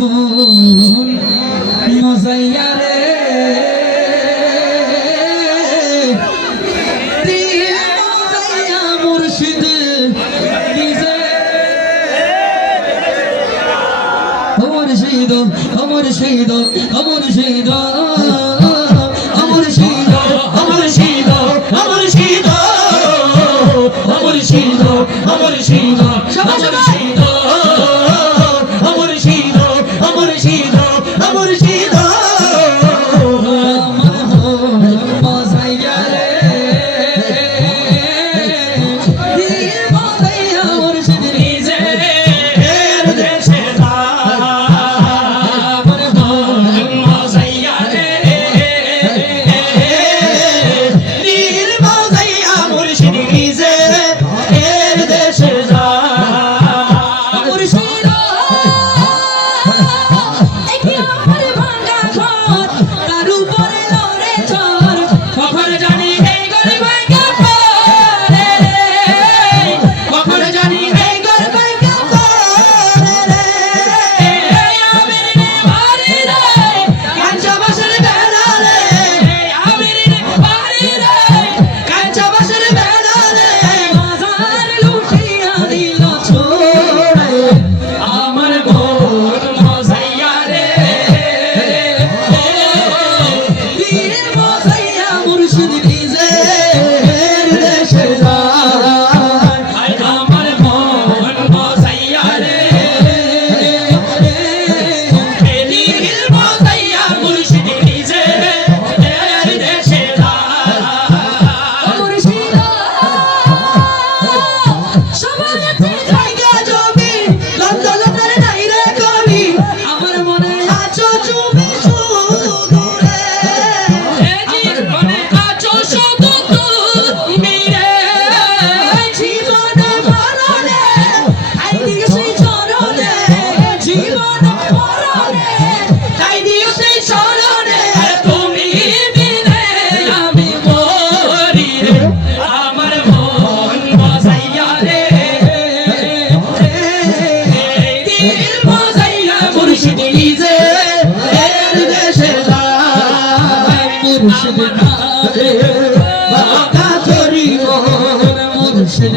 ভুল মজাইয়া রে মুর্শিদ মুর্শিদ মুর্শিদ শুদ্ধ মুর্শিদ ধারে বাঁকা ধরিব মুর্শিদ